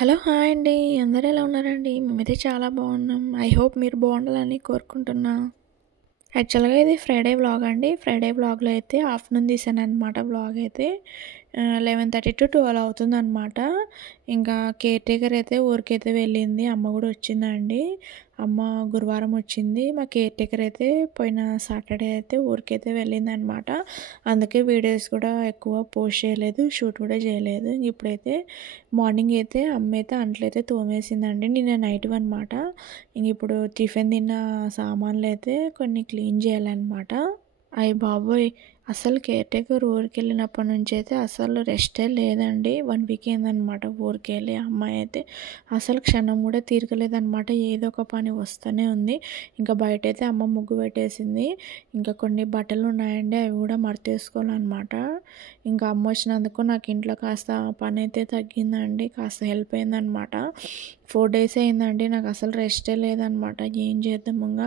Hello! Hi అండి. అందరూ ఎలా ఉన్నారండి? మేమైతే చాలా బాగున్నాం. ఐ హోప్ మీరు బాగుండాలని కోరుకుంటున్నా. యాక్చువల్‌గా ఇది ఫ్రైడే వ్లాగ్ అండి. ఫ్రైడే వ్లాగ్‌లో అయితే ఆఫ్టర్‌నూన్ తీశాననమాట వ్లాగ్ అయితే. 11:30-12 అవుతుందనమాట. ఇంకా కేర్ టేకర్ అయితే ఊరికైతే వెళ్ళింది. అమ్మ కూడా వచ్చిందండి. అమ్మ గురువారం వచ్చింది. మా కేర్ టేకర్ అయితే పోయిన సాటర్డే అయితే ఊరికైతే వెళ్ళిందనమాట. అందుకే వీడియోస్ కూడా ఎక్కువ పోస్ట్ చేయలేదు. షూట్ కూడా చేయలేదు. ఇప్పుడైతే మార్నింగ్ అయితే అమ్మ అయితే అంట్లయితే తోమేసిందండి. నిన్న నైట్ అనమాట. ఇప్పుడు టిఫిన్ తిన్న సామాన్లు అయితే కొన్ని క్లీన్ చేయాలన్నమాట. అయ్య బాబోయ్! అసలు కేర్ టేకర్ ఊరికెళ్ళినప్పటి నుంచి అయితే అసలు రెస్టే లేదండి. 1 వీక్ అయిందనమాట ఊరికెళ్ళి. అమ్మాయి అయితే అసలు క్షణం కూడా తీరకలేదనమాట. ఏదో ఒక పని వస్తూనే ఉంది. ఇంకా బయటైతే అమ్మ ముగ్గు పెట్టేసింది. ఇంకా కొన్ని బట్టలు ఉన్నాయండి. అవి కూడా మడతేసుకోవాలన్నమాట. ఇంకా అమ్మ వచ్చినందుకు నాకు ఇంట్లో కాస్త పని అయితే తగ్గిందండి. కాస్త హెల్ప్ అయిందనమాట. 4 డేస్ అయిందండి. నాకు అసలు రెస్టే లేదనమాట. ఏం చేద్దాం ఇంగ.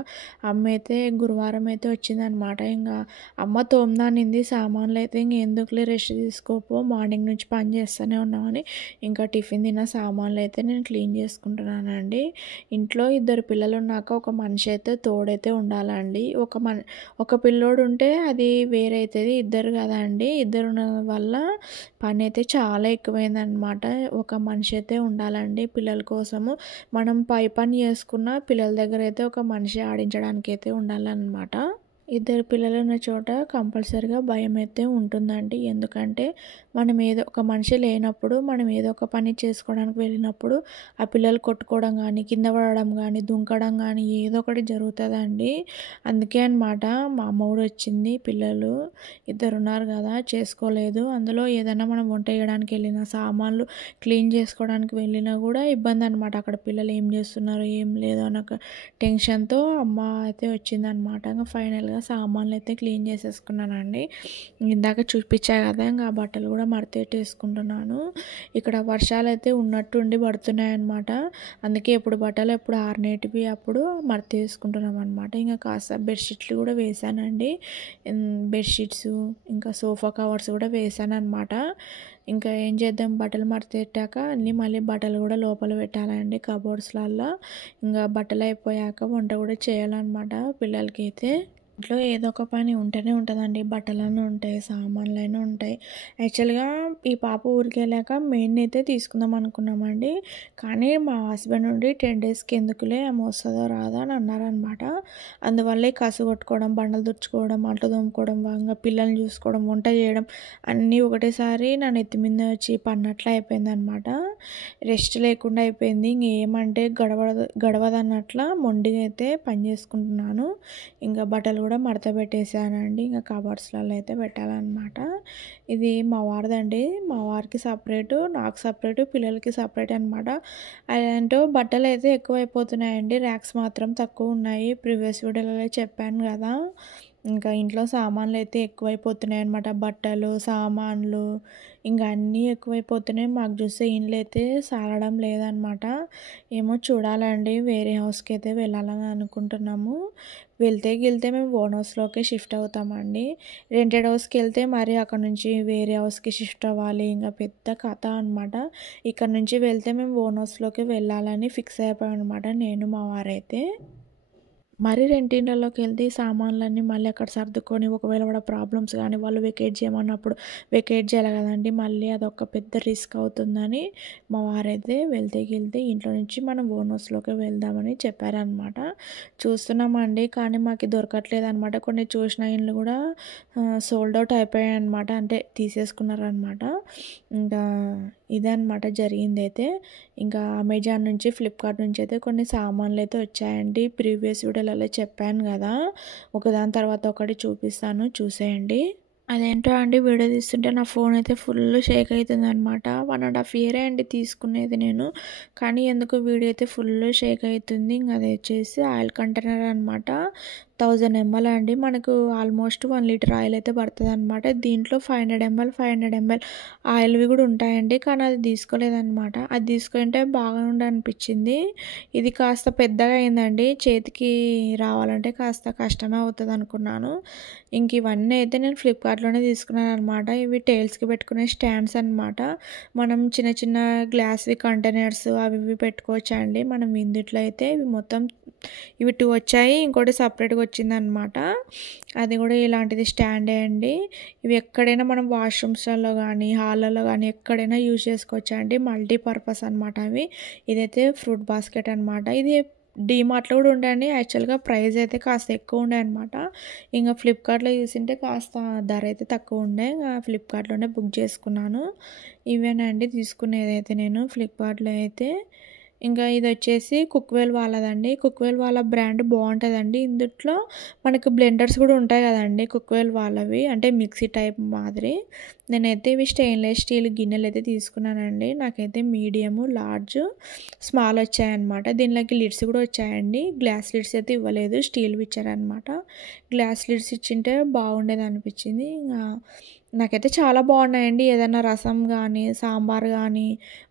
అమ్మ అయితే గురువారం అయితే వచ్చిందనమాట. ఇంకా అమ్మ తోమదానింది సామాన్లు అయితే ఇంక ఎందుకులే రెస్ట్ తీసుకోపో, మార్నింగ్ నుంచి పని చేస్తూనే ఉన్నామని ఇంకా టిఫిన్ తిన్న సామాన్లు అయితే నేను క్లీన్ చేసుకుంటున్నానండి. ఇంట్లో ఇద్దరు పిల్లలు ఉన్నాక ఒక మనిషి అయితే తోడైతే ఉండాలండి. ఒక పిల్లోడు ఉంటే అది వేరైతుంది. ఇద్దరు కదా అండి. ఇద్దరు ఉన్న వల్ల పని అయితే చాలా ఎక్కువైందనమాట. ఒక మనిషి అయితే ఉండాలండి పిల్లల కోసము. మనం పై పని చేసుకున్న పిల్లల దగ్గర అయితే ఒక మనిషి ఆడించడానికైతే ఉండాలన్నమాట. ఇద్దరు పిల్లలు ఉన్న చోట కంపల్సరీగా భయం అయితే ఉంటుందండి. ఎందుకంటే మనం ఏదో ఒక మనిషి లేనప్పుడు మనం ఏదో ఒక పని చేసుకోవడానికి వెళ్ళినప్పుడు ఆ పిల్లలు కొట్టుకోవడం కానీ, కింద పడడం కానీ, దుంకడం కానీ ఏదో ఒకటి జరుగుతుందండి. అందుకే అనమాట మా అమ్మ కూడా వచ్చింది. పిల్లలు ఇద్దరు ఉన్నారు కదా, చేసుకోలేదు. అందులో ఏదైనా మనం వంట చేయడానికి వెళ్ళిన సామాన్లు క్లీన్ చేసుకోవడానికి వెళ్ళినా కూడా ఇబ్బంది అనమాట. అక్కడ పిల్లలు ఏం చేస్తున్నారు ఏం లేదు అన్న టెన్షన్తో అమ్మ అయితే వచ్చిందనమాట. ఇంకా ఫైనల్గా సామాన్లు అయితే క్లీన్ చేసేసుకున్నానండి. ఇందాక చూపించా కదా, ఇంకా ఆ బట్టలు కూడా మడతెట్టేసుకుంటున్నాను. ఇక్కడ వర్షాలు అయితే ఉన్నట్టుండి పడుతున్నాయన్నమాట. అందుకే ఎప్పుడు బట్టలు ఎప్పుడు ఆరినేటివి అప్పుడు మడతేసుకుంటున్నాం అనమాట. ఇంకా కాస్త బెడ్షీట్లు కూడా వేసానండి. బెడ్షీట్స్ ఇంకా సోఫా కవర్స్ కూడా వేసాను అనమాట. ఇంకా ఏం చేద్దాం, బట్టలు మడతెట్టాక అన్నీ మళ్ళీ బట్టలు కూడా లోపల పెట్టాలండి కబోర్డ్స్లల్లో. ఇంకా బట్టలు అయిపోయాక వంట కూడా చేయాలన్నమాట పిల్లలకైతే. ఇంట్లో ఏదో ఒక పని ఉంటూనే ఉంటుందండి. బట్టలైనా ఉంటాయి, సామాన్లైనా ఉంటాయి. యాక్చువల్గా ఈ పాప ఊరికి వెళ్ళాక మెయిన్ అయితే తీసుకుందాం అనుకున్నామండి. కానీ మా హస్బెండ్ నుండి 10 డేస్కి ఎందుకులే ఆమె వస్తుందో రాదా అని అన్నారనమాట. అందువల్లే కసు కొట్టుకోవడం, బండలు తుడుచుకోవడం, అంట్లు తోముకోవడం, ఇంకా పిల్లల్ని చూసుకోవడం, వంట చేయడం అన్నీ ఒకటేసారి నా నెత్తి మీద వచ్చి పడినట్లు అయిపోయిందనమాట. రెస్ట్ లేకుండా అయిపోయింది. ఇంకేమంటే గడవదన్నట్ల మొండిగా అయితే పని చేసుకుంటున్నాను. ఇంకా బట్టలు కూడా మడత పెట్టేసానండి. ఇంకా కబోర్డ్స్లలో అయితే పెట్టాలన్నమాట. ఇది మా వారిదండి. మా వారికి సపరేటు, నాకు సపరేటు, పిల్లలకి సపరేట్ అనమాట. అదేంటో బట్టలు అయితే ఎక్కువైపోతున్నాయండి. ర్యాక్స్ మాత్రం తక్కువ ఉన్నాయి. ప్రీవియస్ వీడియోలలో చెప్పాను కదా. ఇంకా ఇంట్లో సామాన్లు అయితే ఎక్కువైపోతున్నాయి అనమాట. బట్టలు, సామాన్లు ఇంకా అన్నీ ఎక్కువైపోతున్నాయి. మాకు చూస్తే ఇండ్లు అయితే సాలడం లేదనమాట. ఏమో చూడాలండి, వేరే హౌస్కి అయితే వెళ్ళాలని అనుకుంటున్నాము. వెళ్తే మేము ఓన్ హౌస్లోకి షిఫ్ట్ అవుతామండి. రెంటెడ్ హౌస్కి వెళ్తే మరి అక్కడ నుంచి వేరే హౌస్కి షిఫ్ట్ అవ్వాలి. ఇంకా పెద్ద కథ అనమాట. ఇక్కడ నుంచి వెళ్తే మేము ఓన్ హౌస్లోకి వెళ్ళాలని ఫిక్స్ అయిపోయాం అనమాట, నేను మా వారైతే. మరి రెంటింట్లలోకి వెళ్తే ఈ సామాన్లన్నీ మళ్ళీ అక్కడ సర్దుకొని ఒకవేళ కూడా ప్రాబ్లమ్స్ కానీ వాళ్ళు వెకేట్ చేయమన్నప్పుడు వెకేట్ చేయాలి కదండి. మళ్ళీ అదొక పెద్ద రిస్క్ అవుతుందని మా వారైతే వెళ్తే ఇంట్లో నుంచి మనం ఓన్ హౌస్లోకి వెళ్దామని చెప్పారనమాట. చూస్తున్నామండి, కానీ మాకు దొరకట్లేదు అనమాట. కొన్ని చూసిన ఇండ్లు కూడా సోల్డ్ అవుట్ అయిపోయాయి అనమాట. అంటే తీసేసుకున్నారనమాట. ఇంకా ఇదే అనమాట జరిగిందైతే. ఇంకా అమెజాన్ నుంచి, ఫ్లిప్కార్ట్ నుంచి అయితే కొన్ని సామాన్లు అయితే వచ్చాయండి. ప్రీవియస్ వీడియోలలో చెప్పాను కదా, ఒకదాని తర్వాత ఒకటి చూపిస్తాను, చూసేయండి. అదేంటో అండి, వీడియో తీస్తుంటే నా ఫోన్ అయితే ఫుల్ షేక్ అవుతుందనమాట. 1.5 ఇయరే అండి తీసుకునేది నేను. కానీ ఎందుకో వీడియో అయితే ఫుల్ షేక్ అవుతుంది. ఇంకా అది వచ్చేసి ఆయిల్ కంటైనర్ అనమాట. 1000 ఎంఎల్ అండి. మనకు ఆల్మోస్ట్ 1 లీటర్ ఆయిల్ అయితే పడతదనమాట. దీంట్లో 500 ఎంఎల్ ఆయిల్‌వి కూడా ఉంటాయండి. కానీ అది తీసుకోలేదనమాట. అది తీసుకుంటే బాగుండు అనిపించింది. ఇది కాస్త పెద్దగా అయిందండి. చేతికి రావాలంటే కాస్త కష్టమే అవుతదనుకున్నాను. ఇంక ఇవన్నీ అయితే నేను ఫ్లిప్‌కార్ట్‌లోనే తీసుకున్నాననమాట. ఇవి టైల్స్‌కి పెట్టుకునే స్టాండ్స్ అనమాట. మనం చిన్న చిన్న గ్లాస్‌వి కంటైనర్స్ అవి ఇవి పెట్టుకోవచ్చండి. మనం ఇందిట్లో అయితే ఇవి మొత్తం ఇవి 2 వచ్చాయి. ఇంకోటి సెపరేట్‌గా వచ్చిందనమాట. అది కూడా ఇలాంటిది స్టాండే అండి. ఇవి ఎక్కడైనా మనం వాష్‌రూమ్స్‌లలో గానీ, హాల్‌లలో గానీ ఎక్కడైనా యూజ్ చేసుకోవచ్చండి. మల్టీపర్పస్ అనమాట అవి. ఇదైతే ఫ్రూట్ బాస్కెట్ అనమాట. ఇది డీమార్ట్‌లో కూడా ఉండే అండి. యాక్చువల్‌గా ప్రైస్ అయితే కాస్త ఎక్కువ ఉండే అనమాట. ఇంక ఫ్లిప్‌కార్ట్‌లో చూసింటే కాస్త ధర అయితే తక్కువ ఉండే. ఫ్లిప్‌కార్ట్‌లోనే బుక్ చేసుకున్నాను. ఇవేనండి తీసుకునేదైతే నేను ఫ్లిప్‌కార్ట్‌లో అయితే. ఇంకా ఇదొచ్చేసి కుక్‌వెల్ వాళ్ళదండి. కుక్‌వెల్ వాళ్ళ బ్రాండ్ బావుంటదండి. ఇందుట్లో మనకు బ్లెండర్స్ కూడా ఉంటాయి కదండీ కుక్‌వెల్ వాళ్ళవి. అంటే మిక్సీ టైప్ మాదిరి. నేనైతే ఇవి స్టెయిన్‌లెస్ స్టీల్ గిన్నెలైతే తీసుకున్నానండి. నాకైతే మీడియము, లార్జు, స్మాల్ వచ్చాయన్నమాట. దీనిలోకి లిడ్స్ కూడా వచ్చాయండి. గ్లాస్ లిడ్స్ అయితే ఇవ్వలేదు. స్టీల్‌వి ఇచ్చారనమాట. గ్లాస్ లిడ్స్ ఇచ్చింటే బాగుండేదనిపించింది. నాకైతే చాలా బాగున్నాయండి. ఏదైనా రసం గానీ, సాంబార్ గానీ,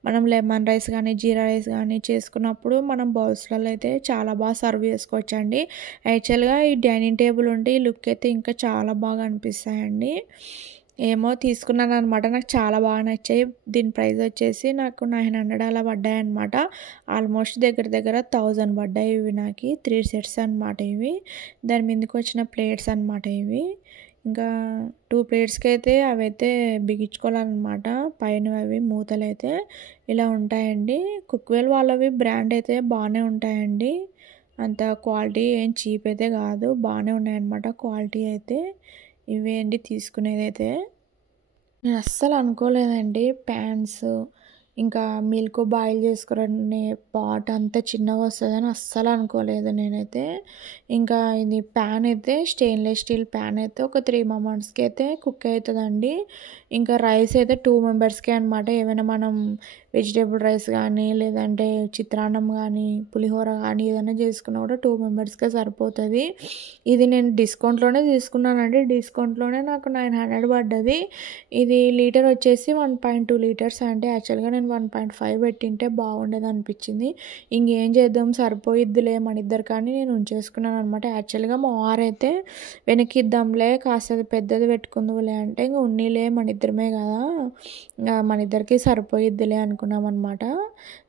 మనం లెమన్ రైస్ గానీ, జీరా రైస్ గానీ చేసుకున్నప్పుడు మనం బౌల్స్‌లలో అయితే చాలా బాగా సర్వ్ చేసుకోవచ్చండి. యాక్చువల్‌గా ఈ డైనింగ్ టేబుల్ ఉంటే ఈ లుక్ అయితే ఇంకా చాలా బాగా అనిపిస్తాయండి. ఏమో తీసుకున్నాననమాట. నాకు చాలా బాగా నచ్చాయి. దీని ప్రైస్ వచ్చేసి నాకు 900 అలా పడ్డాయన్నమాట. ఆల్మోస్ట్ దగ్గర దగ్గర 1000 పడ్డాయి ఇవి నాకి. 3 సెట్స్ అనమాట ఇవి. దాని మీదకి వచ్చిన ప్లేట్స్ అనమాట ఇవి. ఇంకా 2 ప్లేట్స్‌కైతే అవైతే బిగించుకోవాలనమాట. పైనవి మూతలైతే ఇలా ఉంటాయండి. కుక్‌వెల్ వాళ్ళవి బ్రాండ్ అయితే బాగానే ఉంటాయండి. అంత క్వాలిటీ ఏం చీప్ అయితే కాదు. బాగానే ఉన్నాయన్నమాట క్వాలిటీ అయితే. ఇవే అండి తీసుకునేదైతే. నేను అస్సలు అనుకోలేదండి పాన్స్, ఇంకా మిల్క్ బాయిల్ చేసుకునే పాట్ అంత చిన్నగా వస్తదని అస్సలు అనుకోలేదు నేనైతే. ఇంకా ఇది ప్యాన్ అయితే స్టెయిన్‌లెస్ స్టీల్ ప్యాన్ అయితే ఒక 3 మెంబర్స్‌కి అయితే కుక్ అయితదండి. ఇంకా రైస్ అయితే 2 మెంబర్స్‌కే అనమాట. ఏమైనా మనం వెజిటబుల్ రైస్ గానీ, లేదంటే చిత్రాన్నం గానీ, పులిహోర గానీ ఏదైనా చేసుకున్నా కూడా 2 మెంబర్స్‌కే సరిపోతది. ఇది నేను డిస్కౌంట్‌లోనే తీసుకున్నానండి. డిస్కౌంట్‌లోనే నాకు 900 పడ్డది. ఇది లీటర్ వచ్చేసి 1.2 లీటర్స్ అంటే యాక్చువల్‌గా నేను 1.5 పెట్టింటే బాగుండేదనిపించింది. ఇంకేం చేద్దాం సరిపోయిద్దిలే మనిద్దరికి కానీ నేను ఉంచేసుకున్నాననమాట. యాక్చువల్‌గా మా వారైతే వెనక్కిద్దాంలే కాస్త పెద్దది పెట్టుకుందువులే అంటే ఇంక ఉన్నీలే మనిద్దరమే కదా! మనిద్దరికి సరిపోయిద్దిలే అనుకున్నామనమాట.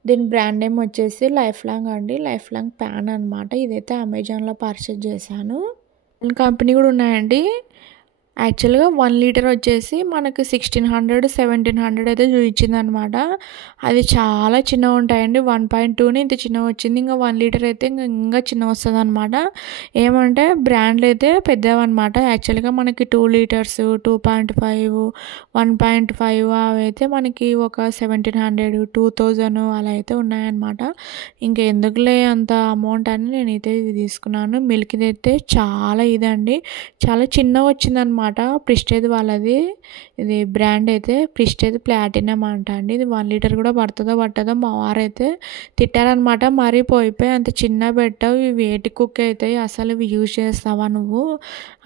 దీని బ్రాండ్ నేమ్ వచ్చేసి లైఫ్ లాంగ్ అండి. లైఫ్ లాంగ్ ప్యాన్ అనమాట. ఇదైతే అమెజాన్‌లో పర్చేజ్ చేశాను. కంపెనీ కూడా ఉన్నాయండి. యాక్చువల్‌గా 1 లీటర్ వచ్చేసి మనకు 1600, 1700 అయితే చూయించిందనమాట. అది చాలా చిన్నగుంటాయండి. 1.2నే ఇంత చిన్నగొచ్చింది. ఇంక 1 లీటర్ అయితే ఇంకా చిన్నగొస్తదనమాట. ఏమంటే బ్రాండ్‌లు అయితే పెద్దవన్నమాట. యాక్చువల్‌గా మనకి 2 లీటర్స్, 2.5, 1.5 అవైతే మనకి ఒక 1700, 2000 అలా అయితే ఉన్నాయన్నమాట. ఇంకెందుకులే అంత అమౌంట్ అని నేనైతే ఇవి తీసుకున్నాను. మిల్క్‌దైతే చాలా ఇదండి. చాలా చిన్నగొచ్చిందనమాట. ప్రిస్టేజ్ వాళ్ళది. ఇది బ్రాండ్ అయితే ప్రిస్టేజ్ ప్లాటినం అంట అండి. ఇది 1 లీటర్ కూడా పడతదో పట్టదో మా వారైతే తిట్టారనమాట. మరీ పోయిపోయి అంత చిన్నగా పెట్టావు ఇవి వేటికి కుక్ అవుతాయి అసలు ఇవి యూజ్ చేస్తావా నువ్వు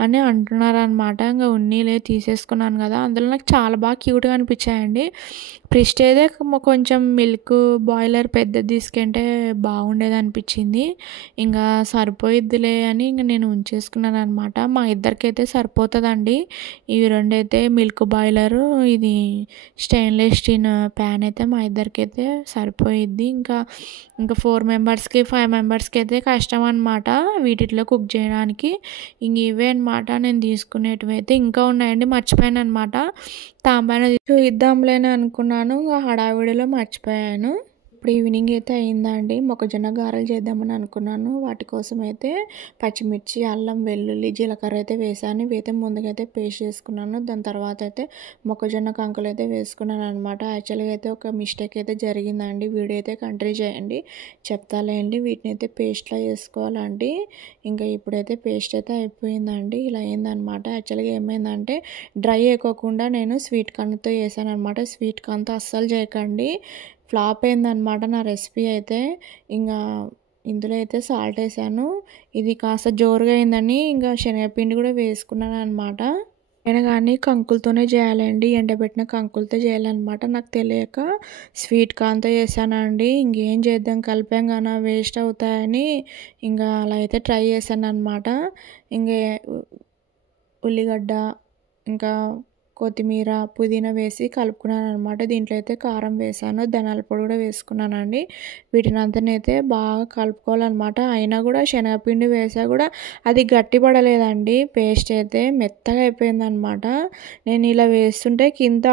అని అంటున్నారనమాట. ఇంకా ఉన్నీలే తీసేసుకున్నాను కదా. అందులో నాకు చాలా బాగా క్యూట్‌గా అనిపించాయండి. ప్రిస్టేజే కొంచెం మిల్క్ బాయిలర్ పెద్దది తీసుకుంటే బాగుండేదనిపించింది. ఇంకా సరిపోయిద్దిలే అని ఇంక నేను ఉంచేసుకున్నాననమాట. మా ఇద్దరికైతే సరిపోతదండి. ఇవి రెండైతే మిల్క్ బాయిలరు, ఇది స్టెయిన్‌లెస్ స్టీల్ ప్యాన్ అయితే మా ఇద్దరికైతే సరిపోయిద్ది. ఇంకా 4 మెంబర్స్‌కి, 5 మెంబర్స్‌కి అయితే కష్టం అనమాట వీటిట్లో కుక్ చేయడానికి. ఇంక ఇవే అనమాట నేను తీసుకునేటివైతే. ఇంకా ఉన్నాయండి మర్చిపోయాననమాట. తాంబైన చూయిద్దాంలే అని అనుకున్నాను. ఇంక హడావిడిలో మర్చిపోయాను. ఇప్పుడు ఈవినింగ్ అయితే అయిందండి. మొక్కజొన్న గారెలు చేద్దామని అనుకున్నాను. వాటి కోసం అయితే పచ్చిమిర్చి, అల్లం, వెల్లుల్లి, జీలకర్ర అయితే వేసాను. ఇవైతే ముందుగైతే పేస్ట్ చేసుకున్నాను. దాని తర్వాత అయితే మొక్కజొన్న కంకులు అయితే వేసుకున్నాను అనమాట. యాక్చువల్‌గా అయితే ఒక మిస్టేక్ అయితే జరిగిందండి. వీడియో అయితే కంటిన్యూ చేయండి చెప్తాలేండి. వీటిని అయితే పేస్ట్‌లా చేసుకోవాలండి. ఇంకా ఇప్పుడైతే పేస్ట్ అయితే అయిపోయిందండి. ఇలా అయిందనమాట. యాక్చువల్‌గా ఏమైందంటే డ్రై అయిపోకుండా నేను స్వీట్ కార్న్‌తో చేశాననమాట. స్వీట్ కార్న్‌తో అస్సలు చేయకండి. ఫ్లాప్ అయిందనమాట నా రెసిపీ అయితే. ఇంగా ఇందులో అయితే సాల్ట్ వేసాను. ఇది కాస్త జోరుగా అయిందని ఇంకా శనగపిండి కూడా వేసుకున్నాను అనమాట. అయినా కానీ కంకులతోనే చేయాలండి, ఎండబెట్టిన కంకులతో చేయాలన్నమాట. నాకు తెలియక స్వీట్ కార్న్తో చేశానండి. ఇంకేం చేద్దాం, కలిపాం కానీ వేస్ట్ అవుతాయని ఇంకా అలా అయితే ట్రై చేశాను అనమాట. ఇంకే ఉల్లిగడ్డ ఇంకా కొత్తిమీర పుదీనా వేసి కలుపుకున్నాను అనమాట. దీంట్లో అయితే కారం వేసాను, ధనియాల పొడి కూడా వేసుకున్నానండి. వీటిని అంతనైతే బాగా కలుపుకోవాలన్నమాట. అయినా కూడా శనగపిండి వేసా కూడా అది గట్టిపడలేదండి. పేస్ట్ అయితే మెత్తగా అయిపోయిందనమాట. నేను ఇలా వేస్తుంటే కింద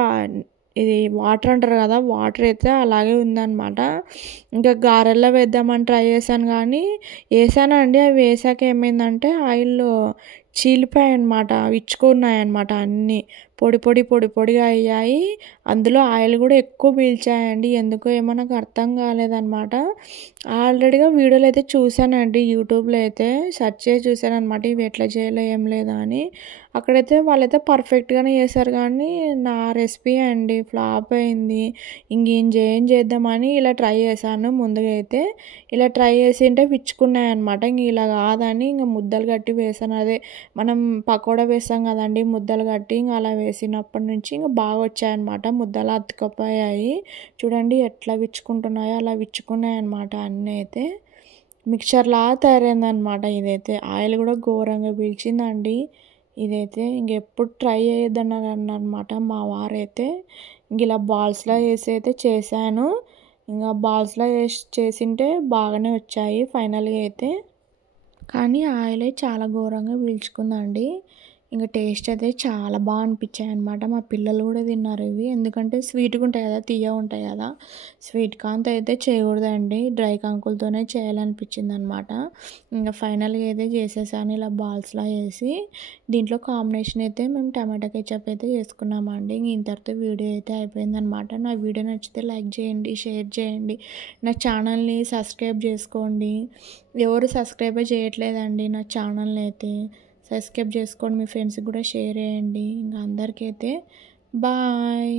ఇది వాటర్ అంటారు కదా, వాటర్ అయితే అలాగే ఉందన్నమాట. ఇంకా గారెల్లో వేద్దామని ట్రై చేశాను కానీ వేసానండి. అవి వేసాక ఏమైందంటే ఆయిల్లో చీలిపోయాయన్నమాట, విచ్చుకున్నాయన్నమాట. అన్నీ పొడిగా అయ్యాయి. అందులో ఆయిల్ కూడా ఎక్కువ పీల్చాయండి. ఎందుకో ఏమో నాకు అర్థం కాలేదన్నమాట. ఆల్రెడీగా వీడియోలు అయితే చూశానండి, యూట్యూబ్లో అయితే సెర్చ్ చేసి చూశానమాట, ఇవి ఎట్లా చేయాలో ఏం లేదా అని. అక్కడైతే వాళ్ళైతే పర్ఫెక్ట్గానే చేశారు కానీ నా రెసిపీ అండి ఫ్లాప్ అయింది. ఇంకేం చేద్దామని ఇలా ట్రై చేశాను. ముందుగా అయితే ఇలా ట్రై చేసింటే విచ్చుకున్నాయన్నమాట. ఇంక ఇలా కాదని ఇంకా ముద్దలు కట్టి వేసాను. అదే మనం పకోడా వేస్తాం కదండి, ముద్దలు కట్టి ఇంకా అలా వేసినప్పటి నుంచి ఇంకా బాగా వచ్చాయన్నమాట. ముద్దలు అతుకపోయాయి. చూడండి ఎట్లా విచ్చుకుంటున్నాయో అలా విచ్చుకున్నాయి అన్నమాట. అన్నీ అయితే మిక్చర్లా తయారైందనమాట. ఇదైతే ఆయిల్ కూడా ఘోరంగా పీల్చిందండి. ఇదైతే ఇంకెప్పుడు ట్రై చేయొద్దన్నారు అన్నమాట మా వారైతే. ఇంక ఇలా బాల్స్లా వేసి అయితే చేశాను. ఇంకా బాల్స్లా చేసింటే బాగానే వచ్చాయి ఫైనల్గా అయితే. కానీ ఆయిలే చాలా ఘోరంగా పీల్చుకుందండి. ఇంక టేస్ట్ అయితే చాలా బాగా అనిపించాయి అనమాట. మా పిల్లలు కూడా తిన్నారు ఇవి. ఎందుకంటే స్వీట్గా ఉంటాయి కదా, తీయగా ఉంటాయి కదా. స్వీట్ కార్న్తో అయితే చేయకూడదండి, డ్రై కంకులతోనే చేయాలనిపించింది అనమాట. ఇంకా ఫైనల్గా అయితే చేసేసాను ఇలా బాల్స్లా వేసి. దీంట్లో కాంబినేషన్ అయితే మేము టమాటా కెచప్ అయితే చేసుకున్నామండి. ఇంక ఇంతటితో వీడియో అయితే అయిపోయిందనమాట. నా వీడియో నచ్చితే లైక్ చేయండి, షేర్ చేయండి, నా ఛానల్ని సబ్స్క్రైబ్ చేసుకోండి. ఎవరు సబ్స్క్రైబే చేయట్లేదండి నా ఛానల్ని అయితే. సబ్స్క్రైబ్ చేసుకోండి, మీ ఫ్రెండ్స్కి కూడా షేర్ చేయండి. ఇంకా అందరికీ అయితే బాయ్.